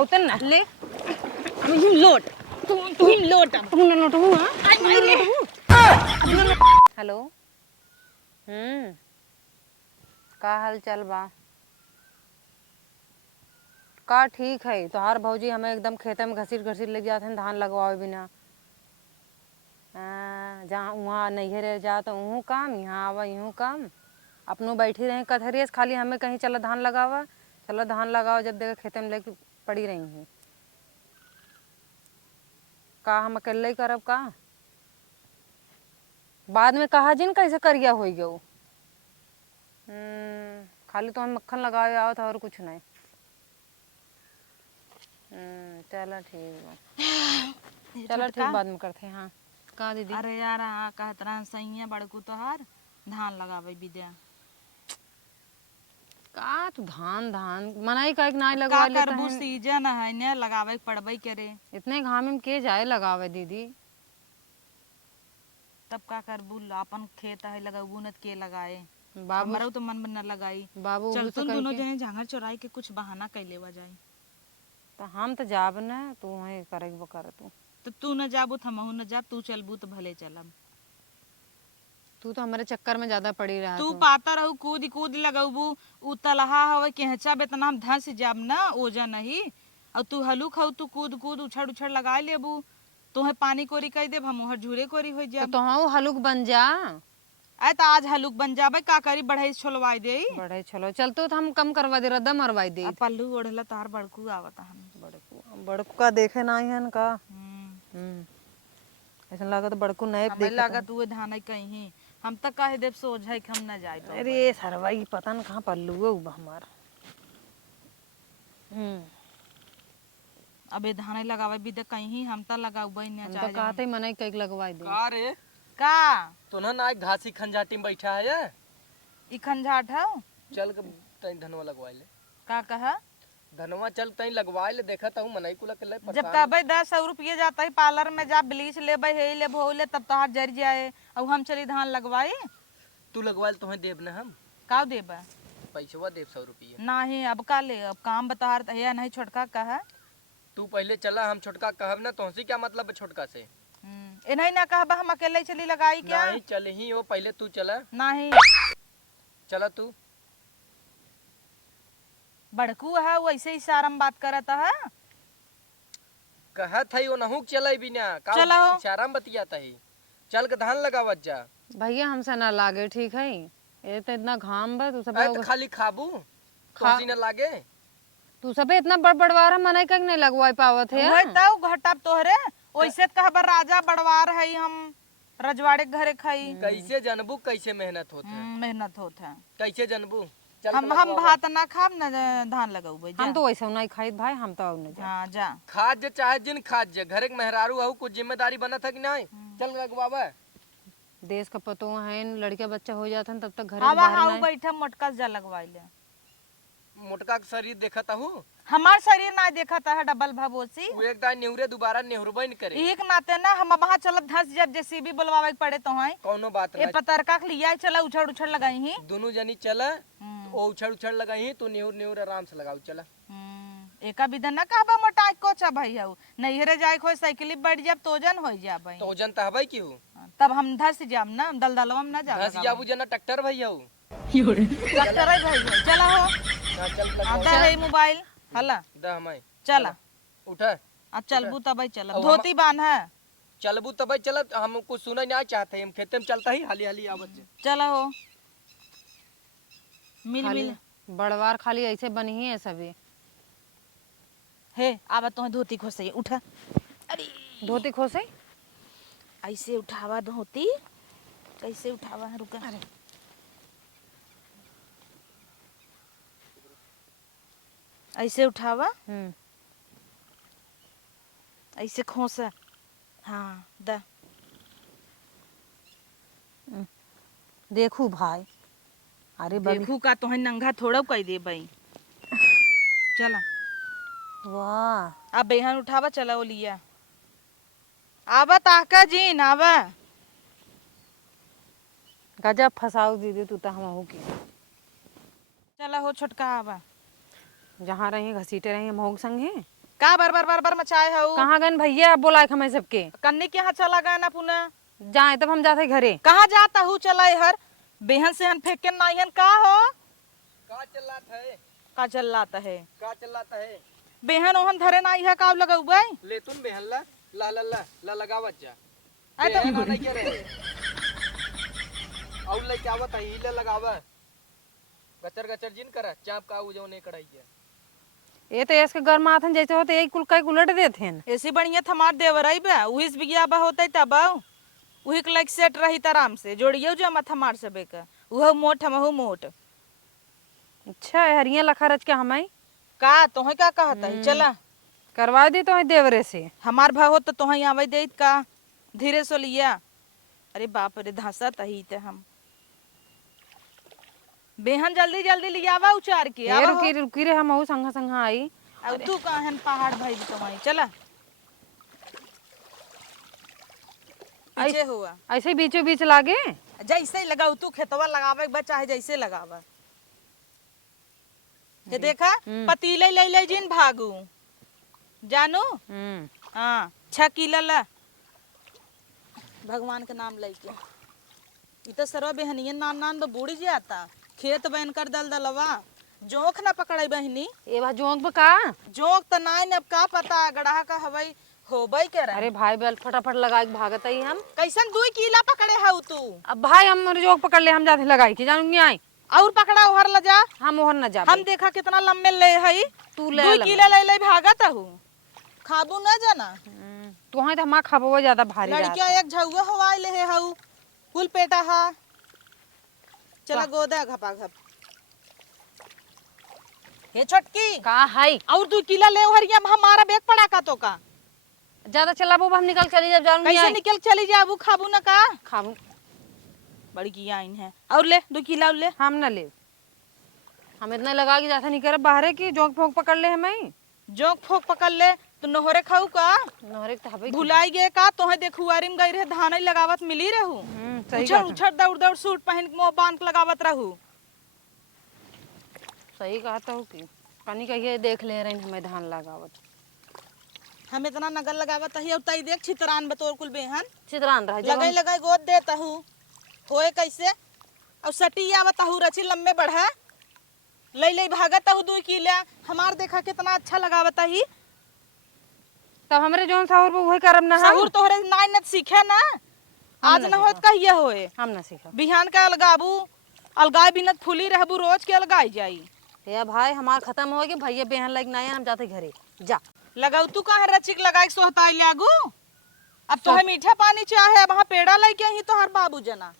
उतर ना ले अब हिम लोट तू हिम लोट अब तू ना नोटू हां आई माई रे हेलो का हाल चाल बा का ठीक है तोहार भौजी हमें एकदम खेते में घसीट घसीट ले जाते हैं धान लगवावे बिना जहाँ वहाँ नहीं रह जा तो वहाँ काम यहाँ आवा यूँ काम अपनों बैठी रहे कथरियस खाली हमें कहीं चलो धान लगावा चलो धान लगाओ जब देखो खेते में लेके पड़ी रही हैं का हम अकेले ही करब का बाद में कहा जिन कैसे करिया हो गयो खाली तो हम मक्खन लगावे आओ तो और कुछ नहीं चलो ठीक बा चलो ठीक बाद में करते हैं हाँ का दीदी अरे यार हाँ कहत रहा सही है बड़कू तोहार धान लगावे विद्या का तू धान धान मनाई का एक नाई का लगवा लेता करबू है सीजन है ने लगावे पड़बई करे इतने घाम में के जाए लगावे दीदी तब का करबू अपन खेत है लगाबू न के लगाए बाबू हमारा तो मन न लगाई बाबू चल उही से तुम कह दोनों के जने झांगर चोराई के कुछ बहाना कैले वा जाए तो हम तो जाब न तू वही करे कर तू तो तू न जाबू हमहू न जाब तू चलबू तो भले चलब तू तो हमारे चक्कर में ज्यादा पड़ी रहा तू तू पाता रहू कूद कूद लगबू उ तलहा हवे केहचा बेतना हम धंस जाब ना ओजा नहीं और तू हलुक हऊ तू कूद कूद उछड़ उछड़ लगा लेबू तुहे पानी कोरी कह देब हम ओहर झूरे कोरी हो तो जाब तोहाऊ हलुक बन जा आय तो आज हलुक बन जाबे का करी बढ़ई छोलवाई दे बड़े चलो चलतो तो हम कम करवा दे रद्दा मरवाई दे अब पल्लू ओढ़ला तार बड़कू आवता हम बड़कू बड़कू का देखे ना हन का ऐसा लगा तो बड़कू नए हमें देखे लागत तू धान कहीं हम तक कह देब सोझ है कि हम न जाए तो अरे सरवाई पता न कहाँ पल्लू है हमार अबे धान लगावे भी दे कहीं हम त लगाउबे न हम चाहे तो कहते ही मनाई कई लगवाई दे का रे का तो ना घासी खंजाटी में बैठा है ये? ई खंजाट हौ चल के तई धनवा लगवा ले का कहा धनवा चल तई लगवा ले देखा हूँ मनई कुला के ले जब परेशान कहबे 10 रुपये जाता है पार्लर में जा ब्लीच लेबे हे ले भो ले तब तोहार जर जाए और हम चली धान लगवाई तू लगवा ले तुम्हें देब ना हम का देबे पैसवा देब 100 रुपये नहीं अब का ले अब काम बतहार है नहीं छोटका कहा तू पहले चला हम छोटका कहब ना तुमसे क्या मतलब है छोटका से ए नहीं ना कहबा हम अकेले चली लगाई क्या नहीं चल ही वो पहले तू चला नहीं चला तू बड़कू है वैसे ही सारम बात करता है कहत है वो नहुक चला बिना का चला हो। इशारा में बतियाता है चल के धान लगावत जा भैया हमसे ना लागे ठीक है ये तो इतना घाम बा तू सब ऐ तो खाली खाबू तुमसी न लागे तू सब इतना बड़बड़वार मनाई कहीं नहीं लगवाई पावत है वही तो घटाब तोहरे वैसे तो कहबा राजा बड़वार है हम रजवाड़े के घरे खाई कैसे जनबू कैसे मेहनत होत है मेहनत होत है कैसे जनबू चल के हम लगवावा। भात ना खाब न धान लगाऊ हम तो वैसे नहीं खाई भाई हम तो अब नहीं जा हाँ जा खाद जे चाहे जिन खाद जे घरे के मेहरारू आहू कुछ जिम्मेदारी बनत है कि नहीं चल लगवावा देश का पतो है लड़के बच्चा हो जाता है तब तक घर आवा बाहर हाउ नहीं बैठा मोटका जा लगवाई ले मोटका के शरीर देखत आहू हमार शरीर ना देखा था डबल भभोसी वो एक दाई नेहुरे दोबारा नेहुरबे न करे एक नाते ना हम वहाँ चलब धस जब जेसीबी बुलवावे के पड़े तो है कौनो बात ए नहीं पतरका के लिया चला उछड़ उछड़ लगाई ही दोनों जनी चला ओ उछड़ उछड़ लगाई तो नेहुर नेहुर आराम से लगाऊ चला एका विधन ना कहबा मोटा कोचा भाई हऊ नैहरे जाए खोई साइकिल बैठ जाब तोजन हो जाब तो जन तहबई की हूँ तब हम धस जाब ना दलदलवा में ना जाब धस जाबू जना ट्रैक्टर भई हूँ डॉक्टर है भाई चला हो चल आता है मोबाइल हला दा हमाय चला उठा अब चलबू तब चल अब धोती बांध है चलबू तब चल हम कुछ सुना नहीं चाहते हम खेते में चलता ही हाली हाली आवत जे चला हो मिल खाली मिल बड़वार खाली ऐसे बनी ही है सभी हे आवा तो धोती खोसे उठा अरे धोती खोसे ऐसे उठावा धोती कैसे उठावा रुका अरे ऐसे उठावा ऐसे खोसा हाँ दा देखू भाई अरे बड़ी देखू का तो नंगा थोड़ा कह दे भाई चला वाह अब बेहन उठावा चला वो लिया आवा ताका जीन आवा गजब फसाओ दीदी तू तो हम हो की चला हो छोटका आवा जहाँ रही घसीटे रही मोग संग है का बार बार मचाए हो? कहाँ गए भैया आप बोलाए हमें सबके? कन्नी के यहाँ चला गया ना पुनः? जाए तब हम जाते घरे। कहाँ जाता हूँ चला हर बेहन से हन फेंक के नाइहन का हो? का चिल्लात है? का चलाता है? का चिल्लाता है? बेहन ओहन धरे ना इहा का लगौबै? ले तुम बेहन ला ला ला ला ला लगावत जा। आई तो बेहन नहीं करे और ले क्या आवत है हिले लगावा गचर गचर जिन करा चाप का उ जो ने कढ़ाई है। ये तो इसके घर माथन जैसे होते एक कुल कई उलट देते हैं। ऐसी बढ़िया थमार देवरई बा उहिस बिगिया बा होते तब उही के लाइक सेट रही आराम से जोड़ियो जो मथा मार सबे का उह मोट हमहु मोट। अच्छा हरिया लखा रच के हमें का तोहे का कहता है? चला करवा दी तो देवरे से। हमार भा हो तो तोहे आवे देत का धीरे सो लिया। अरे बाप रे धंसा तही ते हम बेहन जल्दी जल्दी लियावा उचार के ए, आवा रुकी रुकी रे हम संग संग आई। अब तू कहन पहाड़ भाई तुम्हारी चला पीछे हुआ ऐसे बीचों बीच लागे। जैसे ही लगाऊ तू खेतवा लगावे के बच्चा है जैसे लगावा ये देखा पतीले ले ले जिन भागू जानू। हाँ 6 किलो ला भगवान के नाम लेके इ तो सरवा बहनियन नान नान बूढ़ी जाता खेत बहन कर दल दलवा जोंक ना पकड़े बहनी। ए बा जोंक बका जोंक तो नाइन अब का पता गड़हा का हवई होबई के रहे। अरे भाई बेल फटाफट लगा के भागत आई हम। कैसन 2 किला पकड़े हऊ तू? अब भाई हम जोक पकड़ ले हम जाते लगाई की जानूंगी आई और पकड़ा उहर ल जा हम ओहर न जा। हम देखा कितना लंबे ले हई तू ले 2 किलो ले ले भागत हूँ खाबू न जाना। तू तो हम खाबो ज्यादा भारी लड़कियां एक झौवा हवाई ले हऊ कुल पेटा हा चला गोदा घपा घप हे छोटकी का हाई और 2 किलो ले हरिया हमारा बैग पड़ा का तो का ज्यादा चलाबो हम निकल चली जब जानूंगी कैसे निकल चली जाबू खाबू न का खाबू बड़ी की आइन है और ले 2 किलो और ले। हम न ले हम इतना लगा के जाता नहीं करे बाहरे की जोंक फोक पकड़ ले हमें। जोंक फोक पकड़ ले तो नोहरे खाऊ का नहरे के हबे भुलाई गे का तोहे देखुआरी में गई रहे धान ही लगावत मिली रहू सही उछड़ उछड़ दौड़ दौड़ सूट पहन के मुंह बांध के लगावत रहू। सही कहता हूँ कि कनी कहिए देख ले रही हमें धान लगावत हम इतना नगर लगावत ही अब तई देख छितरान बतौर कुल बेहन चितरान रह लगाई लगाई गोद देता हूँ होए कैसे और सटी आवत हूँ रची लम्बे बढ़ा ले ले भागत हूँ 2 किलो हमार देखा कितना अच्छा लगावत ही तब हमरे जोन साहुर पे वही करब ना हम सहूर तोहरे नाइन न सीखे ना आज न होत कहिया होए हम ना सीखब। बिहान का अलगाबू अलगाई बिनत फुली रहबू रोज के अलगाई जाई। या भाई हमार खत्म हो गए भैया बेहन लग ना हम जाते घरे जा लगाऊ तू कहाँ रचिक लगाई सोहताई लागू अब तोहे मीठा पानी चाहे वहाँ पेड़ा लेके ही तो हर बाबू जना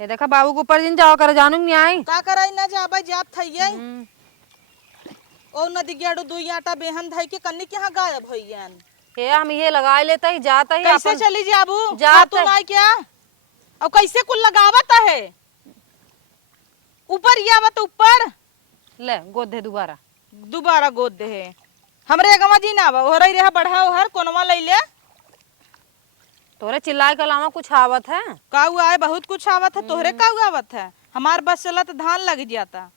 ये देखा बाबू के ऊपर जिन जाओ कर जानूंगी आई का कराई ना जाबा जात थइये ओ नदी गेड़ू 2 आटा बेहन धई के कन्नी के यहाँ गायब होइयन। ये हम ये लगा लेते ही जाता ही कैसे अपन चली जाबू जात तू ना क्या अब कैसे कुल लगावत है ऊपर ये आवत ऊपर ले गोद दे दोबारा गोद दे है हमरे गवा जी ना ओहरई रहा बढ़ा ओहर कोनवा ले ले तोरे चिल्लाए के अलावा कुछ आवत है काऊ आए बहुत कुछ आवत है तोहरे काऊ आवत है हमार बस चला तो धान लग जाता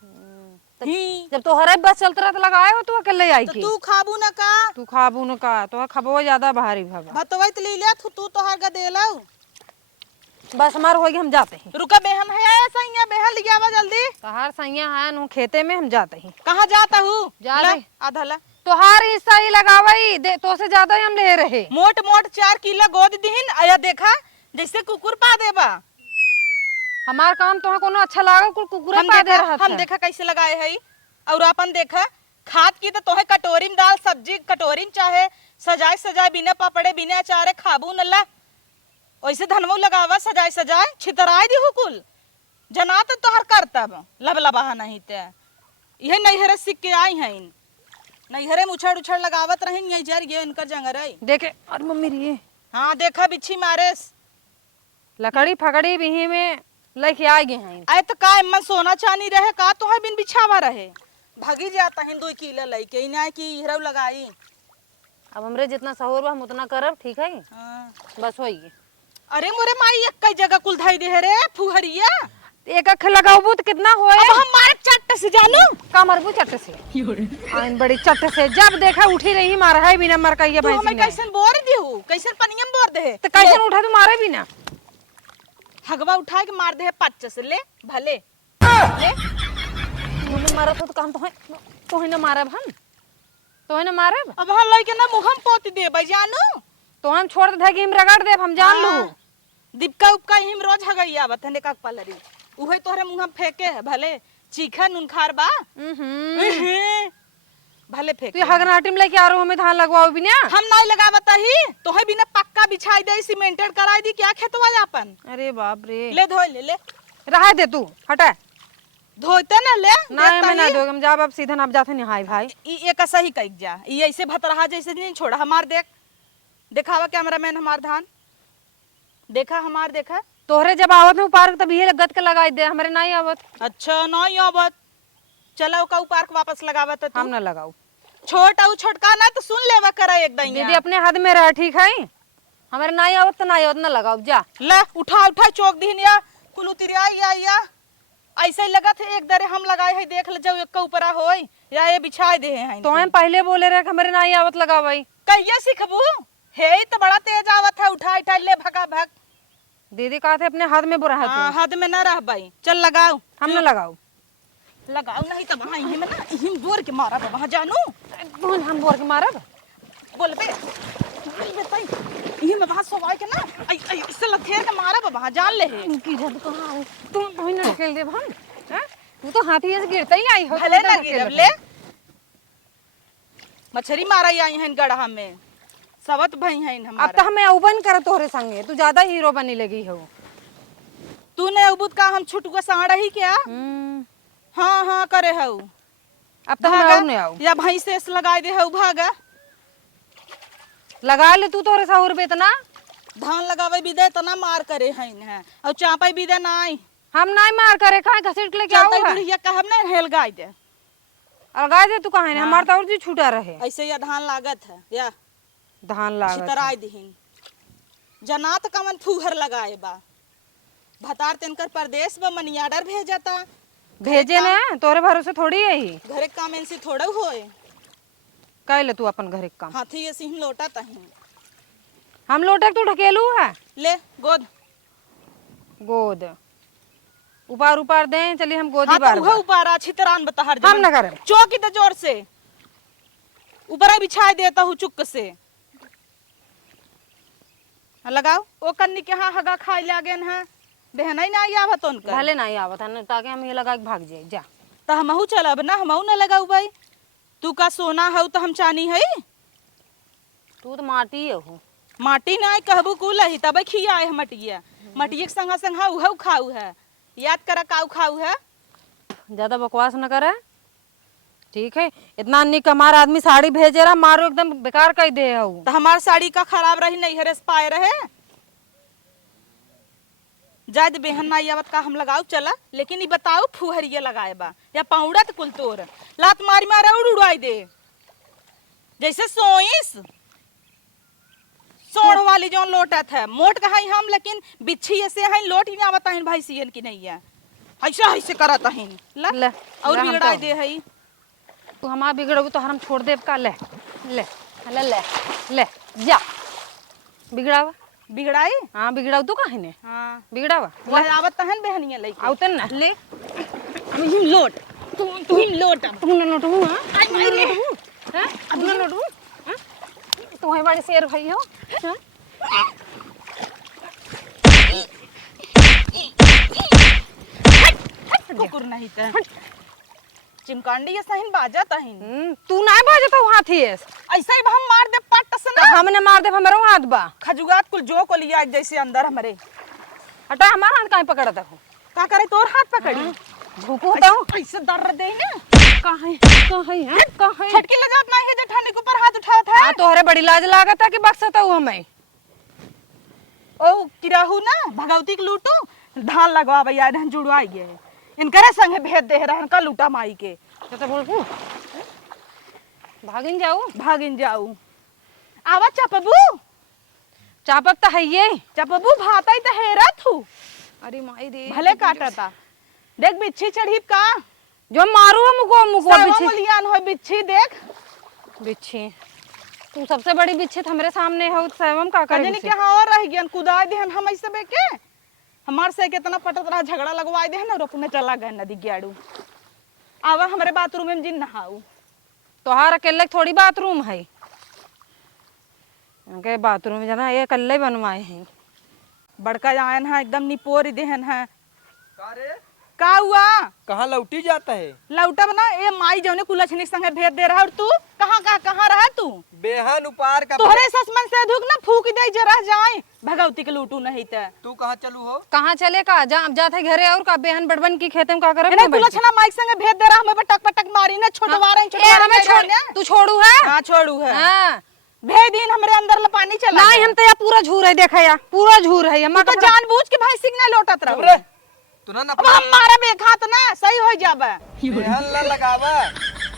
ही जब तो हरे बस चलते रहा तो लगाए हो तू अकेले आई तो की तू खाबू न का तू खाबू न का तो खबो ज्यादा भारी भगा भतवई ले ले तू तोहार का देलौ बस हमार होगी हम जाते हैं। रुका बेहन है सैया बेहन ले आवा जल्दी तोहार सैया है नु खेते में हम जाते ही कहाँ जाता हूँ जा ला, रहे। आधा ला तोहार हिस्सा ही लगावई दे तो से ज्यादा ही हम ले रहे मोट मोट 4 किलो गोद दिहिन आया देखा जैसे कुकुर पा देबा हमार काम तो कोनो अच्छा लागा कुल कुकुरे पा दे रहा हम देखा कैसे लगाए है और अपन देखा खाद की तो तोहे कटोरी में दाल सब्जी कटोरी में चाहे सजाए सजाए बिना पापड़े बिना अचारे खाबू नल्ला वैसे धनमो लगावा सजाए सजाए छितराए दी कुल जना तो तोहर करतब लब लबाहा नहीं ते यह नैहरे सीख के आई हैं नैहरे में उछड़ उछड़ लगावत रही यही जर गए इनकर जंगरई देखे और मम्मी रे हाँ देखा बिच्छी मारेस लकड़ी फकड़ी बिही में लेके आ गए हैं आए तो का मन सोना चांदी रहे का तो है बिन बिछावा रहे भगी जाता है 2 किलो लेके इना की हिरव लगाई। अब हमरे जितना सहूर बा हम उतना करब ठीक है हाँ। बस होई अरे मोरे माई एक कई जगह कुल धाई दे रे फुहरिया एक अख लगाऊबू तो कितना होए? अब हम मारे चट्ट से जानू। का मरबू चट्ट से? आइन बड़ी चट्ट से जब देखा उठी रही मार है बिना मर कहिए तू भैंस हमें ने। कैसन बोर दिहू, कैसन पनियम बोर दे तो कैसे उठा तू मारे बिना? हगवा उठा के मार दे पच्च से ले भले ले। तूने मारा तो काम तो है ना मारब हम, तो है ना मारब। अब हम लइके ना मुहम पोती दे भाई जानू। तो हम छोड़ दे कि हम रगड़ दे हम जान लू। दीपका उपका हिम रोज हगैया बथने का पलरी उहे तोहरे मुंह में फेंके है भले चीखा नुनखार बा भले फेंके। तू हगनाटी में लेके आ रहा हमें धान लगवाओ बिना। हम नहीं लगावता ही तोहे बिना पक्का बिछाई दे सीमेंटेड कराई दी क्या खेतवा अपन। अरे बाप रे ले धोई ले रहा दे तू हटा। धोते ना ले नहीं मैं ना दो हम जा अब सीधा अब जाते नहाई भाई। ई एक सही कइक जा ई ऐसे भतरहा जैसे नहीं छोड़ा हमार देख दिखावा कैमरामैन हमार धान देखा हमार देखा। तोहरे जब आवत में पार्क तब ये गद के लगाई दे हमारे नहीं आवत। अच्छा नहीं आवत चलो का पार्क वापस लगावत हम ना लगाऊ। छोटा छोटका ना तो सुन लेवा करा एकदम दीदी अपने हाथ में रहा ठीक है हमारे नहीं आवत तो नहीं आवत ना लगाओ जा। ले उठा उठा चौक दीन या कुलू तिरिया या ऐसे ही लगा थे एक दरे हम लगाए है देख ले जाओ एक का ऊपर होई या ये बिछा दे हैं तो हम पहले बोले रहे हमारे नहीं आवत लगाओ भाई। कहिए सिखबू हे तो बड़ा तेज आवत है उठा उठा ले भगा भग। दीदी कहा थे अपने हाथ में बुरा है तू। हाथ में ना रह भाई चल लगाओ हम ना लगाओ। लगाओ नहीं तो वहां यही में ना यही जोर के मारा वहां जानू कौन हम बोर के मारब बोल बे नहीं बताई यही में वहां सवाई के ना इससे लथेर के मारा वहां जान ले की जब कहां तू कोई ना खेल दे हम हैं तू तो हाथी से गिरता ही आई हो। भले ना गिरब ले मछली मारा आई हैं गढ़ा में सबत भई हैं हमारा। अब तो हमें औबन कर तोहरे संगे तू ज्यादा हीरो बनी लगी हो। तूने उबुत का हम छुटुआ साड़ा ही क्या हाँ हाँ करे हऊ अब तो हम और नहीं आओ या भाई से लगाई दे हऊ भागा लगा ले तू तोरे 100 रुपए इतना धान लगावे भी दे तना मार करे हैं और चापे भी दे नाई हम नहीं मार करे खाए घसीट के लेके आओ चलते बुढ़िया कहब ना हेल गाय दे लगा दे तू कहां है हमार तो और जी छूटा रहे। ऐसे या धान लागत है या धान लागत छितराई दीहिन जनात कमन फूहर लगाए बा भतार तेनकर परदेश बा मनी ऑर्डर भेजता भेजे ना तोरे भरोसे थोड़ी है ही घरे काम इनसे थोड़ा होए कह ले तू अपन घर के काम। हाथी ऐसे ही लोटा तही हम लोटे तू ढकेलू है ले गोद गोद उपार उपार दे चलिए हम गोदी हाँ बार तो उपारा छितरान बताहर हम ना करें चौकी तो जोर से ऊपर बिछाई देता हूँ चुक से लगाओ ओ कन्नी के हाँ हगा खाई लागेन है बहन ही ना आवत उनका भले नहीं आवत है ताकि हम ये लगा के भाग जाए जा। तो हमहू चलब ना हमहू ना लगाऊ भाई तू का सोना है तो हम चानी है तू तो माटी है हो माटी ना कहबू कुल ही तब खियाए मटिया मटिया के संगा संग उहू खाऊ है याद करा काऊ खाऊ है ज्यादा बकवास न करे ठीक है। इतना अन्नी कमार आदमी साड़ी भेजे रहा मारो एकदम बेकार कर दे हूँ। तो हमार साड़ी का खराब रही नहीं हरेस पाए रहे जायद बेहन ना आवत का हम लगाऊ चला लेकिन ये बताओ फुहरिया लगाए बा या पाउडा तो कुल तोर लात मारी मारे उड़ाई दे जैसे सोइस सोड़ वाली जो लोटत है मोट कहा हम लेकिन बिच्छी ऐसे है लोट ही ना आवत है भाई सियन की नहीं है ऐसा ऐसे करत है ले और बिगड़ाई दे है तू हमारा बिगड़ोगी तो हम छोड़ दे का ले ले ले ले ले जा बिगड़ावा बिगड़ाई हाँ बिगड़ाऊ तू काहे ने हाँ बिगड़ावा वह आवत तहन बहनिया लेके आउतन ना ले हम लोट तू लोट तू ना लौटू हां आई मैं लौटू हैं अब ना लौटू हैं तू है बड़ी शेर भाई हो हैं कुकुर नहीं ते चिमकांडी ये सहिन बाजा तहिन तू ना बाजता वहां थी ऐसा ही हम मार दे पट से तो हमने मार दे हमारा हाथ बा खजुगात कुल जो को लिया जैसे अंदर हमारे हटा हमारा हाथ काहे पकड़ता हो का करे तोर हाथ पकड़ी भूको तो ऐसे दर्द दे ना काहे काहे छटकी लगात नहीं है जो ठंडी के ऊपर हाथ उठात है हां तोहरे बड़ी लाज लागत है कि बक्सता हूं हमें ओ किराहू ना भगवती के लूटू धान लगवा भैया धान जुड़वाई गए इनकरे संग भेद दे रहन का लूटा माई के तो बोल को भागिन जाऊ आवा चपबू चापक तो है ये चपबू भाता ही तो हेरा थू अरे माई रे भले काटता देख बिच्छी चढ़ी का जो मारू है मुको मुको सावा बिच्छी मुलियान हो बिच्छी देख बिच्छी तू सबसे बड़ी बिच्छी हमरे सामने हो सेवम का करे कजनी के हाँ और रह गयन कुदाई देहन हम ऐसे बेके हमार से कितना पटत रहा झगड़ा लगवाई देहन और अपने चला गए नदी गेड़ू आवा हमारे बाथरूम में जिन नहाऊ तोहार अकेले थोड़ी बाथरूम है के बाथरूम जना ये अकेले बनवाए हैं बड़का आयन है एकदम निपोर देहन है का रे का हुआ कहाँ लौटी जाता है? लौटा बना ए माई जौने कुलछनी संगे भेज दे रहा और तू कहाँ रहा तू बेहन उपार का तोहरे ससमन से धुक ना फूक दे जरा जाए भगवती के लूटू नहीं ते तू कहाँ चलू हो? कहाँ चले का जा जाते घरे और का बेहन बड़बन की खेते में का करे इन्हें कुलछना माई संगे भेज दे रहा हमें पटक पटक मारी ना छोटवा रहे हमें छोड़ तू छोड़ू है हां छोड़ू है हां भेज दिन हमरे अंदर पानी चला नहीं हम तो या पूरा झूर है देखा या पूरा झूर है हम तो जानबूझ के भाई सिग्नल लौटत रहो तू ना अब हम मारे बेखात ना सही हो जाबे बेहन ला लगावा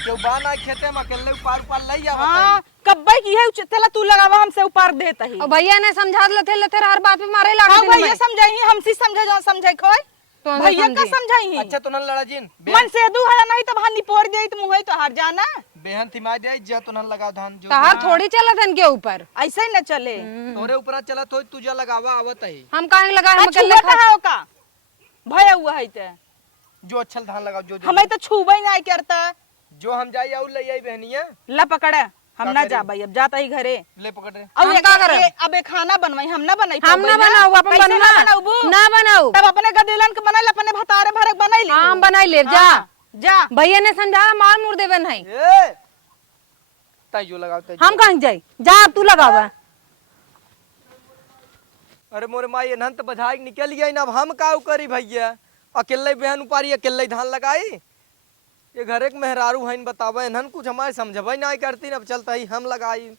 जो बाना खेते में अकेले उपार लई जावा हां कब्बे की है तेला तू लगावा हमसे ऊपर देता ही और भैया ने समझा लथे हर बात पे मारे लागे हां भैया समझाई हमसी समझे जो समझाई खोय तो भैया का समझाई अच्छा तू ना लड़ा जिन मन से दू है नहीं तो भानी पोड़ दे तो मुंह तो हार जाना बेहन थिमा दे जे तू ना लगा धान जो तहार थोड़ी चलत हन के ऊपर ऐसे ही न चले तोरे ऊपर चला तो तुझे लगावा आवत है हम काहे लगा हम अकेले छुआ है का भय हुआ है ते जो अच्छा धान लगाओ जो हमें तो छुबे नहीं करता जो हम जाई आउ लई आई बहनिया ला पकड़ हम का ना करी? जा भाई अब जाता ही घरे ले पकड़ रे अब हम ये का करब? अब ये खाना बनवाई हम ना बनाई हम ना बनाऊ अपन बनवा ना बनाऊ तब अपने गदेलन के बनाई अपने भतारे भरक बनाई ले हम बनाई ले जा जा भैया ने समझा मार मुर देबे नहीं ए ताई जो लगाओ ताई हम कहीं जाई जा तू लगावा अरे मोरे माई एनहन तो बधाई निकल गई ना अब हम का करी भैया अकेले बहन उपारी अकेले धान लगाई ये घरे के मेहरारू हईन बतावे एनहन कुछ हमारे समझबे नहीं करती अब चलता ही हम लगाई